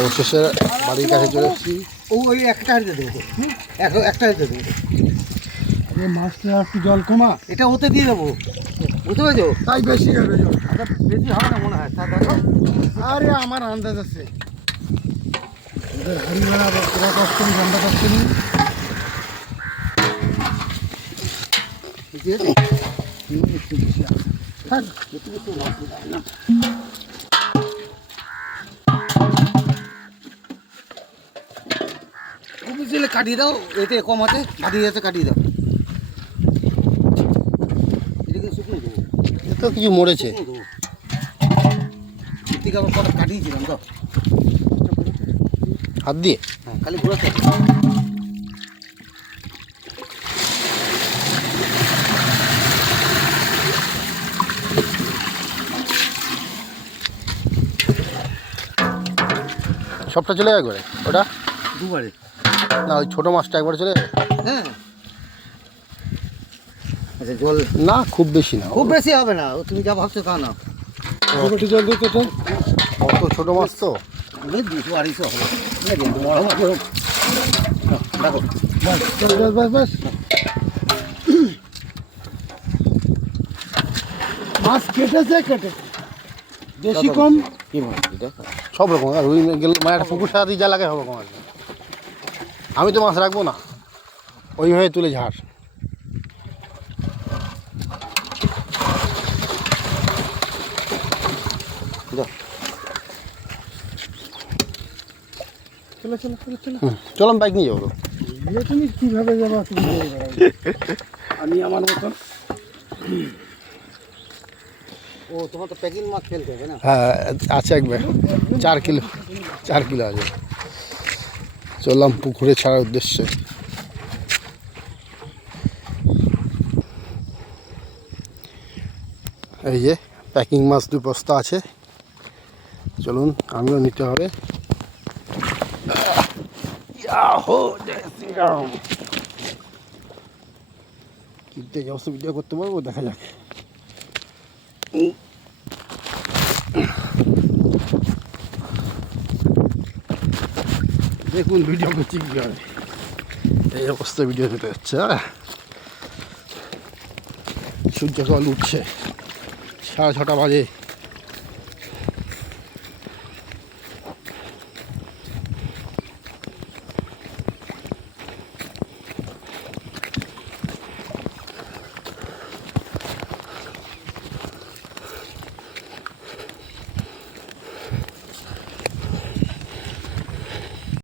অবশেষে বাড়ির কাছে চলে এসেছি। ওই একটা হাড়িতে দেবো তো, একটা হাড়িতে দেবো তো। আরে মাছটা একটু জল কমা, এটা ওতে দিয়ে দেবো, বুঝতে পেরেছো? তাই বেশি হবে জল, বেশি হবে না মনে হয়। তা দেখো, আরে আমার আন্দাজ আছে ওদের হাড়ি বানাবো, ওরা কষ্ট নেই, আমরা কষ্ট নেই। ঠিক আছে, একটু বেশি আছে, হ্যাঁ একটু অসুবিধা হয় না। বুঝলে কাটিয়ে দাও, এতে কম আছে, কাটিয়ে যাচ্ছে, কাটিয়ে দাও। এটাকে শুকনো দেবো, এ তো কিছু মরেছে। ঠিক আবার কটা কাটিয়েছিলাম তো হাত দিয়ে। হ্যাঁ, খালি ঘোরাতে সবটা চলে যাবে করে ওটা দুবারে। না, ওই ছোটো মাছটা একবার চলে যাবে। হ্যাঁ, আচ্ছা জল না খুব বেশি না, খুব বেশি হবে না, ও তুমি যা ভাবছো তা না। জল দিতে তো অত ছোটো মাছ তো 200-250 হবে, বড় মাছ দেখো। বাস মাছ কেটেছে বেশি কম কি মাছ এটা সব রকম। আর রুই গেলে মানে একটা পুকুর সাথে যা লাগে সব রকম আসবে। আমি তো মাছ রাখবো না, ওইভাবে তুলে ঝাড়। চলো চলো চলো চলো, চলো আমি বাইক নিয়ে যাবো। তুমি কীভাবে যাবো আমি আমার মতন। ও তোমার তো প্যাকিং মাছ ফেলতে হবে না? হ্যাঁ আছে একবার 4 কিলো আছে। চললাম পুকুরে ছাড়ার উদ্দেশ্যে। এই যে প্যাকিং মাছ 2 বস্তা আছে, চলুন আমিও নিতে হবে। কিনতে অবশ্য ভিডিও করতে পারবো, দেখা যাক। দেখুন ভিডিও করছি কীভাবে, এই অবস্থায় ভিডিও দিতে হচ্ছে। সূর্য জল উঠছে, 6:30 বাজে।